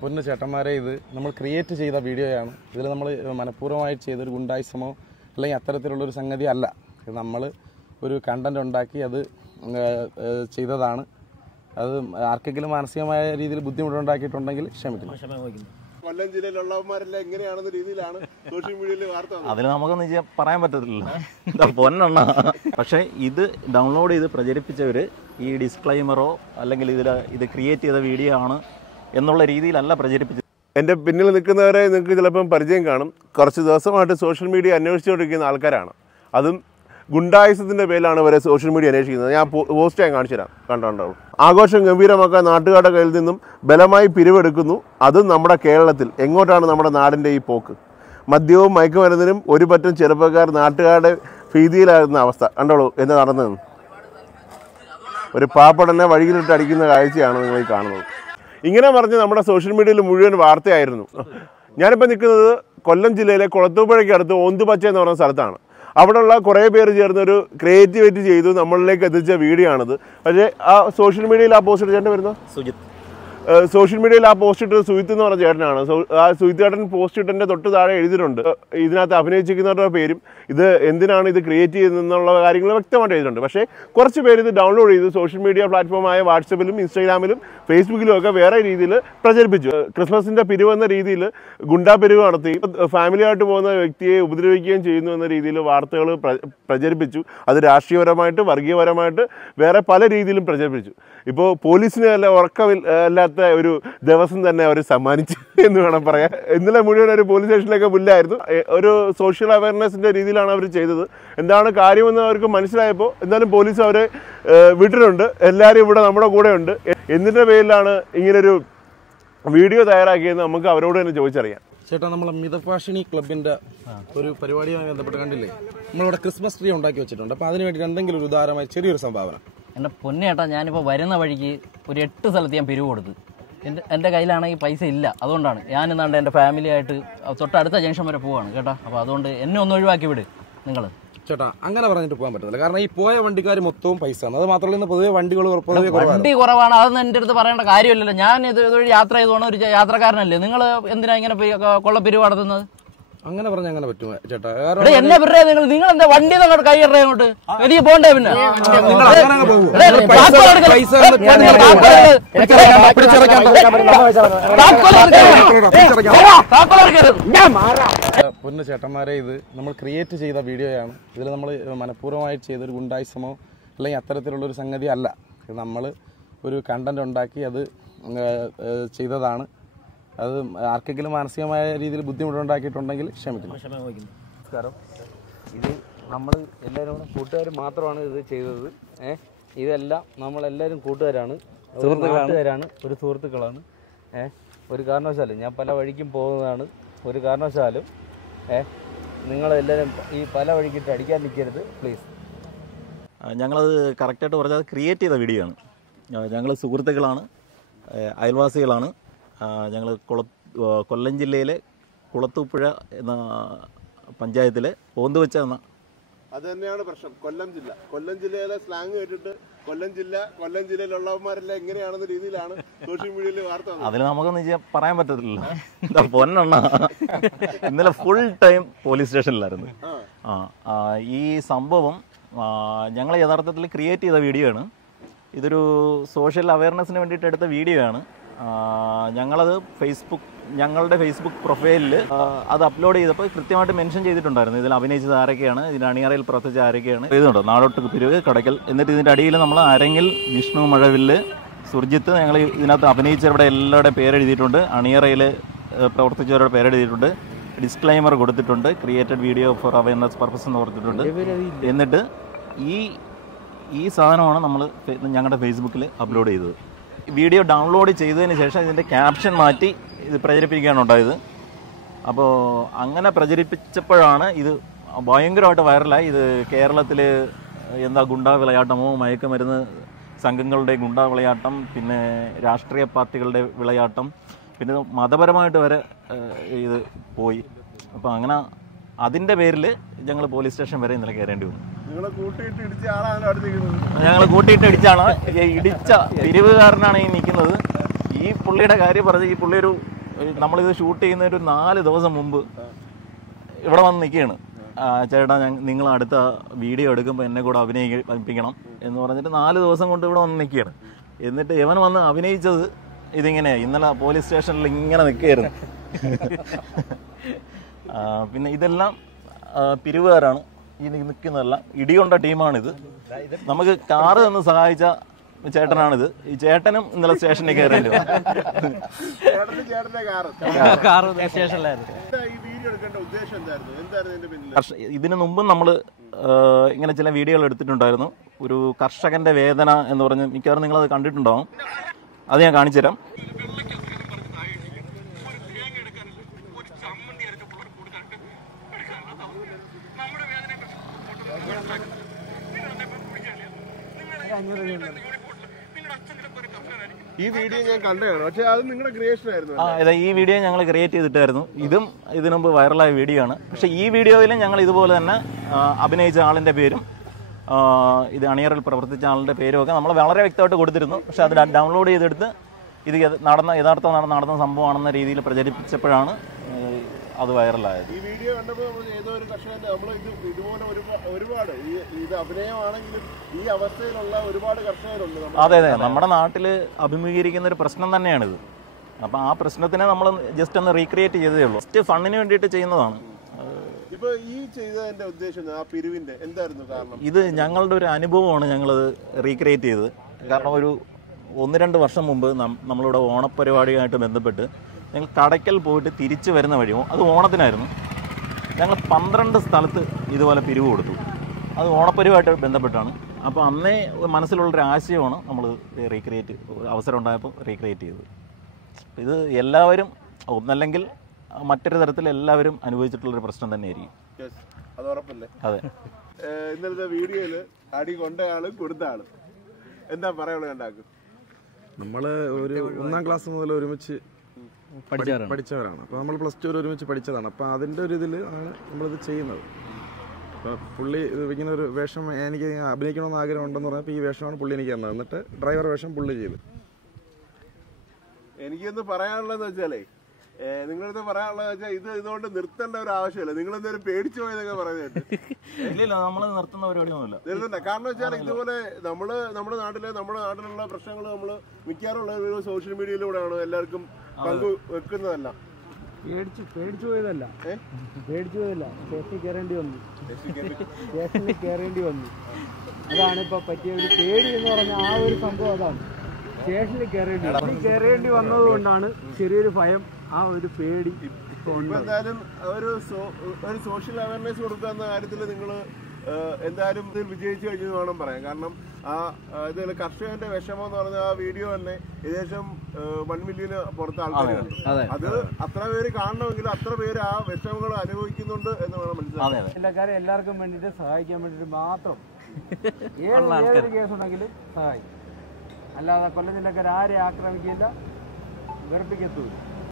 പൊന്നു ചേട്ടന്മാരെ, ഇത് നമ്മൾ ക്രിയേറ്റ് ചെയ്ത വീഡിയോയാണ്. ഇതിൽ നമ്മൾ മനഃപൂർവ്വമായിട്ട് ചെയ്തൊരു ഗുണ്ടായിസമോ അല്ലെങ്കിൽ അത്തരത്തിലുള്ളൊരു സംഗതി അല്ല. ഇത് നമ്മൾ ഒരു കണ്ടന്റ് ഉണ്ടാക്കി അത് ചെയ്തതാണ്. അത് ആർക്കെങ്കിലും മാനസികമായ രീതിയിൽ ബുദ്ധിമുട്ടുണ്ടാക്കിയിട്ടുണ്ടെങ്കിൽ ക്ഷമിക്കുന്നു. കൊല്ലം ജില്ലയിലുള്ളവന്മാരെല്ലാം എങ്ങനെയാണെന്ന രീതിയിലാണ് സോഷ്യൽ മീഡിയയിൽ വാർത്ത. അതിൽ നമുക്കൊന്നും പറയാൻ പറ്റത്തില്ല, പൊന്നെണ്ണ. പക്ഷെ ഇത് ഡൗൺലോഡ് ചെയ്ത് പ്രചരിപ്പിച്ചവര് ഈ ഡിസ്ക്ലൈമറോ അല്ലെങ്കിൽ ഇത് ക്രിയേറ്റ് ചെയ്ത വീഡിയോ ആണ് എന്നുള്ള രീതിയിലല്ല പ്രചരിപ്പിച്ചത്. എൻ്റെ പിന്നിൽ നിൽക്കുന്നവരെ നിങ്ങൾക്ക് ചിലപ്പം പരിചയം കാണും. കുറച്ച് ദിവസമായിട്ട് സോഷ്യൽ മീഡിയ അന്വേഷിച്ചുകൊണ്ടിരിക്കുന്ന ആൾക്കാരാണ്. അതും ഗുണ്ടായുസത്തിൻ്റെ പേരിലാണ് ഇവരെ സോഷ്യൽ മീഡിയ അന്വേഷിക്കുന്നത്. ഞാൻ പോസ്റ്റ് ഞാൻ കാണിച്ചു തരാം, കണ്ടുണ്ടാവും. ആഘോഷം ഗംഭീരമാക്കാൻ നാട്ടുകാരുടെ കയ്യിൽ നിന്നും ബലമായി പിരിവെടുക്കുന്നു. അതും നമ്മുടെ കേരളത്തിൽ. എങ്ങോട്ടാണ് നമ്മുടെ നാടിൻ്റെ ഈ പോക്ക്? മദ്യവും മയക്കുമരുന്നിനും ഒരു പറ്റം ചെറുപ്പക്കാർ നാട്ടുകാരുടെ ഭീതിയിലായിരുന്ന അവസ്ഥ കണ്ടോളൂ എന്താ നടന്നതെന്ന്. ഒരു പാപ്പടനെ വഴിയിലിട്ട് അടിക്കുന്ന കാഴ്ചയാണ് നിങ്ങൾ ഈ കാണുന്നത്. ഇങ്ങനെ പറഞ്ഞ് നമ്മുടെ സോഷ്യൽ മീഡിയയിൽ മുഴുവൻ വാർത്തയായിരുന്നു. ഞാനിപ്പോൾ നിൽക്കുന്നത് കൊല്ലം ജില്ലയിലെ കുളത്തൂപ്പുഴയ്ക്ക് അടുത്ത് ഓന്തുപച്ച എന്ന് പറയുന്ന സ്ഥലത്താണ്. അവിടെയുള്ള കുറേ പേര് ചേർന്നൊരു ക്രിയേറ്റിവിറ്റി ചെയ്തു നമ്മളിലേക്ക് എത്തിച്ച വീഡിയോ ആണിത്. പക്ഷേ ആ സോഷ്യൽ മീഡിയയിൽ ആ പോസ്റ്റ് ചേട്ടൻ വരുന്നത് സുജിത്ത്, സോഷ്യൽ മീഡിയയിൽ ആ പോസ്റ്റ് ഇട്ടത് സുജിത്ത് എന്ന് പറഞ്ഞ ചേട്ടനാണ്. ആ സുജിത്ത് ചേട്ടൻ പോസ്റ്റ് ഇട്ടതിൻ്റെ തൊട്ട് താഴെ എഴുതിയിട്ടുണ്ട് ഇതിനകത്ത് അഭിനയിച്ചിരിക്കുന്നവരുടെ പേരും ഇത് എന്തിനാണ് ഇത് ക്രിയേറ്റ് ചെയ്യുന്നതെന്നുള്ള കാര്യങ്ങൾ വ്യക്തമായിട്ട് എഴുതിയിട്ടുണ്ട്. പക്ഷേ കുറച്ച് പേര് ഇത് ഡൗൺലോഡ് ചെയ്ത് സോഷ്യൽ മീഡിയ പ്ലാറ്റ്ഫോമായ വാട്സപ്പിലും ഇൻസ്റ്റാഗ്രാമിലും ഫേസ്ബുക്കിലും ഒക്കെ വേറെ രീതിയിൽ പ്രചരിപ്പിച്ചു. ക്രിസ്മസിൻ്റെ പിരിവെന്ന രീതിയിൽ ഗുണ്ടാ പിരിവ് നടത്തി ഫാമിലിയായിട്ട് പോകുന്ന വ്യക്തിയെ ഉപദ്രവിക്കുകയും ചെയ്യുന്നു എന്ന രീതിയിൽ വാർത്തകൾ പ്രചരിപ്പിച്ചു. അത് രാഷ്ട്രീയപരമായിട്ട് വർഗീയപരമായിട്ട് വേറെ പല രീതിയിലും പ്രചരിപ്പിച്ചു. ഇപ്പോൾ പോലീസിന് നല്ല ഉറക്കമില്ലാത്ത ഒരു ദിവസം തന്നെ അവർ സമ്മാനിച്ചു എന്ന് വേണം പറയാൻ. ഇന്നലെ മുഴുവൻ ഒരു പോലീസ് സ്റ്റേഷനിലൊക്കെ പുല്ലായിരുന്നു. ഒരു സോഷ്യൽ അവയർനെസ്സിൻ്റെ രീതിയിലാണ് അവർ ചെയ്തത്. എന്താണ് കാര്യമെന്ന് അവർക്ക് മനസ്സിലായപ്പോൾ എന്തായാലും പോലീസ് അവരെ വിട്ടിട്ടുണ്ട്. എല്ലാവരും ഇവിടെ നമ്മുടെ കൂടെ ഉണ്ട്. എന്തിൻ്റെ പേരിലാണ് ഇങ്ങനൊരു വീഡിയോ തയ്യാറാക്കിയെന്ന് നമുക്ക് അവരോട് തന്നെ ചോദിച്ചറിയാം. ചേട്ടാ, നമ്മളെ മിതഭാഷിണി ക്ലബിൻ്റെ ഒരു പരിപാടിയുമായി ബന്ധപ്പെട്ട് കണ്ടില്ലേ, നമ്മളിവിടെ ക്രിസ്മസ് ട്രീ ഉണ്ടാക്കി വെച്ചിട്ടുണ്ട്. അപ്പോൾ അതിന് വേണ്ടി എന്തെങ്കിലും ഒരു ഉദാരമായി ചെറിയൊരു സംഭാവന. എൻ്റെ പൊന്നേട്ടാ, ഞാനിപ്പോൾ വരുന്ന വഴിക്ക് ഒരു 8 സ്ഥലത്ത് ഞാൻ പിരിവ് കൊടുത്തു. എൻ്റെ കയ്യിലാണെങ്കിൽ പൈസ ഇല്ല. അതുകൊണ്ടാണ് ഞാൻ എന്നാണ്ട് എൻ്റെ ഫാമിലിയായിട്ട് തൊട്ടടുത്ത ജംഗ്ഷൻ വരെ പോവാണ് കേട്ടോ. അപ്പോൾ അതുകൊണ്ട് എന്നെ ഒന്ന് ഒഴിവാക്കി വിട് നിങ്ങൾ. ചേട്ടാ, അങ്ങനെ പറഞ്ഞിട്ട് പോകാൻ പറ്റത്തില്ല. കാരണം ഈ പോയ വണ്ടിക്കാർ മൊത്തവും പൈസ ആണ്. അത് മാത്രമല്ല ഇന്ന് പൊതുവെ വണ്ടി കുറവാണ്. അതൊന്നും എൻ്റെ അടുത്ത് പറയേണ്ട കാര്യമില്ലല്ലോ. ഞാൻ ഇതൊരു യാത്ര ചെയ്തോണം ഒരു യാത്രക്കാരനല്ലേ. നിങ്ങൾ എന്തിനാ ഇങ്ങനെ കൊള്ളപ്പിരിവ് നടത്തുന്നത്? അങ്ങനെ പറഞ്ഞ അങ്ങനെ പറ്റുമോ ചേട്ടാ? എന്നെ വിടേ നിങ്ങൾ എന്താ വണ്ടി കൈ ഇടേ അങ്ങോട്ട് എനിക്ക് പോണ്ടേ? പിന്നെ പൊന്നു ചേട്ടന്മാരെ, ഇത് നമ്മൾ ക്രിയേറ്റ് ചെയ്ത വീഡിയോയാണ്. ഇതിൽ നമ്മൾ മനഃപൂർവ്വമായിട്ട് ചെയ്തൊരു ഗുണ്ടായിസമോ അല്ലെങ്കിൽ അത്തരത്തിലുള്ളൊരു സംഗതി അല്ല. ഇത് നമ്മൾ ഒരു കണ്ടന്റ് ഉണ്ടാക്കി അത് ചെയ്തതാണ്. അത് ആർക്കെങ്കിലും മാനസികമായ രീതിയിൽ ബുദ്ധിമുട്ടുണ്ടാക്കിയിട്ടുണ്ടെങ്കിൽ ക്ഷമിക്കുന്നു. നമസ്കാരം. ഇത് നമ്മൾ എല്ലാവരും കൂട്ടുകാർ മാത്രമാണ് ഇത് ചെയ്തത്. ഇതെല്ലാം നമ്മളെല്ലാവരും കൂട്ടുകാരാണ്, സുഹൃത്തുക്കളാണ്, ഒരു സുഹൃത്തുക്കളാണ്. ഒരു കാരണവശാലും ഞാൻ പല വഴിക്കും പോകുന്നതാണ്. ഒരു കാരണവശാലും നിങ്ങളെല്ലാവരും ഈ പല വഴിക്കിട്ട് അടിക്കാൻ നിൽക്കരുത് പ്ലീസ്. ഞങ്ങളത് കറക്റ്റായിട്ട് പറഞ്ഞാൽ ക്രിയേറ്റ് ചെയ്ത വീഡിയോ ആണ്. ഞങ്ങൾ സുഹൃത്തുക്കളാണ്, അയൽവാസികളാണ്. ഞങ്ങൾ കൊല്ലം ജില്ലയിലെ കുളത്തൂപ്പുഴ എന്ന പഞ്ചായത്തിലെ ഓന്തുവച്ച എന്ന അത് തന്നെയാണ് പ്രശ്നം. കൊല്ലം ജില്ലയിലെ സ്ലാങ് കേട്ടിട്ട് കൊല്ലം ജില്ലയിലുള്ളവന്മാരെല്ലാം എങ്ങനെയാണെന്ന രീതിയിലാണ് സോഷ്യൽ മീഡിയയിൽ വാർത്ത. അതിൽ നമുക്കൊന്നും പറയാൻ പറ്റത്തില്ല, പൊന്നെണ്ണ. ഇന്നലെ ഫുൾ ടൈം പോലീസ് സ്റ്റേഷനിലായിരുന്നു. ഈ സംഭവം ഞങ്ങൾ യഥാർത്ഥത്തിൽ ക്രിയേറ്റ് ചെയ്ത വീഡിയോ ആണ്. ഇതൊരു സോഷ്യൽ അവയർനെസ്സിന് വേണ്ടിയിട്ട് എടുത്ത വീഡിയോ ആണ്. ഞങ്ങളത് ഞങ്ങളുടെ ഫേസ്ബുക്ക് പ്രൊഫൈലിൽ അത് അപ്ലോഡ് ചെയ്തപ്പോൾ കൃത്യമായിട്ട് മെൻഷൻ ചെയ്തിട്ടുണ്ടായിരുന്നു ഇതിൽ അഭിനയിച്ചത് ആരൊക്കെയാണ്, ഇതിൻ്റെ അണിയറയിൽ പ്രവർത്തിച്ച ആരൊക്കെയാണ് എഴുതുന്നുണ്ടോ. നാടോട്ട് പിരിവ്, കടയ്ക്കൽ. എന്നിട്ട് ഇതിൻ്റെ അടിയിൽ നമ്മൾ അരങ്ങിൽ വിഷ്ണു, മഴവില്ല്, സുർജിത്ത്, ഞങ്ങൾ ഇതിനകത്ത് അഭിനയിച്ചവരുടെ എല്ലാവരുടെ പേരെഴുതിയിട്ടുണ്ട്. അണിയറയിൽ പ്രവർത്തിച്ചവരുടെ പേരെഴുതിയിട്ടുണ്ട്. ഡിസ്ക്ലൈമർ കൊടുത്തിട്ടുണ്ട്. Created video for awareness purpose എന്ന് കൊടുത്തിട്ടുണ്ട്. എന്നിട്ട് ഈ സാധനമാണ് നമ്മൾ ഞങ്ങളുടെ ഫേസ്ബുക്കിൽ അപ്ലോഡ് ചെയ്തത്. വീഡിയോ ഡൗൺലോഡ് ചെയ്തതിന് ശേഷം ഇതിൻ്റെ ക്യാപ്ഷൻ മാറ്റി ഇത് പ്രചരിപ്പിക്കുകയാണ് ഉണ്ടായത്. അപ്പോൾ അങ്ങനെ പ്രചരിപ്പിച്ചപ്പോഴാണ് ഇത് ഭയങ്കരമായിട്ട് വൈറലായി. ഇത് കേരളത്തിൽ എന്താ ഗുണ്ടാ വിളയാട്ടമോ, മയക്കുമരുന്ന് സംഘങ്ങളുടെ ഗുണ്ടാ വിളയാട്ടം, പിന്നെ രാഷ്ട്രീയ പാർട്ടികളുടെ വിളയാട്ടം, പിന്നെ മതപരമായിട്ട് വരെ ഇത് പോയി. അപ്പോൾ അങ്ങനെ അതിൻ്റെ പേരിൽ ഞങ്ങൾ പോലീസ് സ്റ്റേഷൻ വരെ ഇന്നലെ കയറേണ്ടി വന്നു. നിങ്ങളെ കൂട്ടിയിട്ട് ഇടിച്ച ആളാണ് അവിടെ നിൽക്കുന്നത്. ഞങ്ങൾ കൂട്ടിയിട്ട് ഇടിച്ചാണ്. ഇടിച്ച പിരിവുകാരനാണ് ഈ നിൽക്കുന്നത്. ഈ പുള്ളിയുടെ കാര്യം പറഞ്ഞ് ഈ പുള്ളി നമ്മളിത് ഷൂട്ട് ചെയ്യുന്ന ഒരു 4 ദിവസം മുമ്പ് ഇവിടെ വന്ന് നിൽക്കുകയാണ്. ചേട്ടാ നിങ്ങൾ അടുത്ത വീഡിയോ എടുക്കുമ്പോൾ എന്നെ കൂടെ അഭിനയിപ്പിക്കണം എന്ന് പറഞ്ഞിട്ട് 4 ദിവസം കൊണ്ട് ഇവിടെ വന്ന് നിൽക്കുകയാണ്. എന്നിട്ട് ഇവൻ വന്ന് അഭിനയിച്ചത് ഇതിങ്ങനെയാണ്. ഇന്നലെ പോലീസ് സ്റ്റേഷനിൽ ഇങ്ങനെ നിൽക്കുകയായിരുന്നു. പിന്നെ ഇതെല്ലാം പിരിവുകാരാണ്. ഈ നിൽക്കുന്നതെല്ലാം ഇടികൊണ്ട ടീമാണിത്. നമുക്ക് കാറ് തന്ന് സഹായിച്ച ചേട്ടനാണിത്. ഈ ചേട്ടനും ഇന്നലെ സ്റ്റേഷനിൽ കയറേണ്ടി വന്നു. ഇതിനു മുമ്പും നമ്മൾ ഇങ്ങനെ ചില വീഡിയോകൾ എടുത്തിട്ടുണ്ടായിരുന്നു. ഒരു കർഷകന്റെ വേദന എന്ന് പറഞ്ഞ് മിക്കവാറും നിങ്ങളത് കണ്ടിട്ടുണ്ടാവും. അത് ഞാൻ കാണിച്ചു തരാം. ഈ വീഡിയോ ഞാൻ കണ്ടതാണ്, പക്ഷെ അത് നിങ്ങളുടെ ക്രിയേഷൻ ആയിരുന്നു. ഈ വീഡിയോ ഞങ്ങൾ ക്രിയേറ്റ് ചെയ്തിട്ടായിരുന്നു. ഇതും ഇതിനു മുമ്പ് വൈറലായ വീഡിയോ ആണ്. പക്ഷെ ഈ വീഡിയോയിലും ഞങ്ങൾ ഇതുപോലെ തന്നെ അഭിനയിച്ച ആളിന്റെ പേരും ഇത് അണിയറിൽ പ്രവർത്തിച്ച ആളിന്റെ പേരും ഒക്കെ നമ്മൾ വളരെ വ്യക്തമായിട്ട് കൊടുത്തിരുന്നു. പക്ഷെ അത് ഡൗൺലോഡ് ചെയ്തെടുത്ത് ഇത് യഥാർത്ഥ നടന്ന സംഭവമാണെന്ന രീതിയിൽ പ്രചരിപ്പിച്ചപ്പോഴാണ് അത് വൈറലായത്. ഈ വീഡിയോ കണ്ടപ്പോൾ നമ്മൾ ഏതോ ഒരു കർഷകന്റെ ഇതുപോലെ ഒരുപാട് ഇത് അഭിനയമാണെങ്കിലും ഈ അവസ്ഥയിലുള്ള ഒരുപാട് കർഷകരുണ്ട്. അതെ, നമ്മുടെ നാട്ടിൽ അഭിമുഖീകരിക്കുന്ന ഒരു പ്രശ്നം തന്നെയാണിത്. അപ്പം ആ പ്രശ്നത്തിനെ നമ്മൾ ജസ്റ്റ് ഒന്ന് റീക്രിയേറ്റ് ചെയ്തതേ ഉള്ളൂ. ജസ്റ്റ് ഫണ്ടിന് വേണ്ടിയിട്ട് ചെയ്യുന്നതാണ്. ഇപ്പൊ ഈ ചെയ്തതിന്റെ ഉദ്ദേശം ആ പിരിവിന്റെ എന്തായിരുന്നു കാരണം? ഇത് ഞങ്ങളുടെ ഒരു അനുഭവമാണ് ഞങ്ങളത് റീക്രിയേറ്റ് ചെയ്തത്. കാരണം ഒരു 1-2 വർഷം മുമ്പ് നമ്മളിവിടെ ഓണപ്പരിപാടിയായിട്ട് ബന്ധപ്പെട്ട് ഞങ്ങൾ കടയ്ക്കൽ പോയിട്ട് തിരിച്ചു വരുന്ന വഴിയോ, അത് ഓണത്തിനായിരുന്നു, ഞങ്ങൾ 12 സ്ഥലത്ത് ഇതുപോലെ പിരിവ് കൊടുത്തു. അത് ഓണപ്പരിവായിട്ട് ബന്ധപ്പെട്ടാണ്. അപ്പോൾ അന്നേ മനസ്സിലുള്ളൊരു ആശയമാണ് നമ്മൾ റീക്രിയേറ്റ് അവസരം ഉണ്ടായപ്പോൾ റീക്രിയേറ്റ് ചെയ്തത്. ഇത് എല്ലാവരും ഒന്നല്ലെങ്കിൽ മറ്റൊരു തരത്തിൽ എല്ലാവരും അനുഭവിച്ചിട്ടുള്ളൊരു പ്രശ്നം തന്നെയായിരിക്കും. അത് ഉറപ്പല്ലേ? അതെ. ഇന്നലത്തെ വീഡിയോയിൽ അടി കൊണ്ട ആളും കൊടുത്ത ആളും എന്താ പറയാനുള്ളത്? ഉണ്ടാക്കും നമ്മൾ ഒരു 1ാം ക്ലാസ് മുതൽ ഒരുമിച്ച് പഠിച്ചവരാണ്. അപ്പോൾ നമ്മൾ +2 വരെ ഒരുമിച്ച് പഠിച്ചതാണ്. അപ്പോൾ അതിൻ്റെ ഒരു ഇതിൽ ആണ് നമ്മളിത് ചെയ്യുന്നത്. അപ്പോൾ പുള്ളി ഇങ്ങനെ ഒരു വേഷം എനിക്ക് അഭിനയിക്കണമെന്ന് ആഗ്രഹം ഉണ്ടെന്ന് പറഞ്ഞപ്പോൾ ഈ വേഷമാണ് പുള്ളി എനിക്ക് തന്നത്. എന്നിട്ട് ഡ്രൈവർ വേഷം പുള്ളി ചെയ്തു. എനിക്കൊന്ന് പറയാനുള്ളതെന്ന് വെച്ചാലേ, നിങ്ങളടുത്ത് പറയാനുള്ളത് വെച്ചാൽ ഇതുകൊണ്ട് നിർത്തേണ്ട ഒരു ആവശ്യമില്ല. നിങ്ങളെന്തായാലും പേടിച്ചു പോയതൊക്കെ പറയുന്നത് നമ്മൾ നിർത്തുന്ന പരിപാടിയൊന്നുമില്ല. നിർത്തണ്ട. കാരണം വെച്ചാൽ ഇതുപോലെ നമ്മുടെ നാട്ടിലുള്ള പ്രശ്നങ്ങൾ നമ്മൾ മിക്കാറുള്ള ഒരു സോഷ്യൽ മീഡിയയിലൂടെയാണ് എല്ലാവർക്കും പങ്കു വെക്കുന്നതല്ല. പേടിച്ചു പോയതല്ല. സ്റ്റേഷനിൽ കയറേണ്ടി വന്നു. അതാണ് ഇപ്പൊ പറ്റിയ ഒരു പേടി എന്ന് പറഞ്ഞ ആ ഒരു സംഭവം. അതാണ് സ്റ്റേഷനിൽ കയറേണ്ടി വന്നത് കൊണ്ടാണ് ചെറിയൊരു ഭയം, ആ ഒരു പേടി. എന്തായാലും ഒരു സോഷ്യൽ അവയർനെസ് കൊടുക്കുന്ന കാര്യത്തിൽ നിങ്ങൾ എന്തായാലും ഇതിൽ വിജയിച്ചു കഴിഞ്ഞെന്ന് വേണം പറയാൻ. കാരണം ഇതിൽ കർഷകന്റെ വിഷമം എന്ന് പറഞ്ഞ ആ വീഡിയോ തന്നെ ഏകദേശം 1 മില്യന് പുറത്ത് ആൾക്കാരുണ്ട്. അത് അത്ര പേര് കാണണമെങ്കിൽ അത്ര പേര് ആ വിഷമങ്ങൾ അനുഭവിക്കുന്നുണ്ട് എന്ന് വേണം മനസ്സിലാക്കാൻ. ജില്ലക്കാരെ എല്ലാവർക്കും വേണ്ടിയിട്ട് സഹായിക്കാൻ വേണ്ടിയിട്ട് മാത്രം ഏതൊരു കേസുണ്ടെങ്കിലും സഹായിക്കും. അല്ലാതെ കൊല്ലം ജില്ലക്കാർ ആരെ ആക്രമിക്കില്ല, വെറുപ്പിക്കത്തുമില്ല.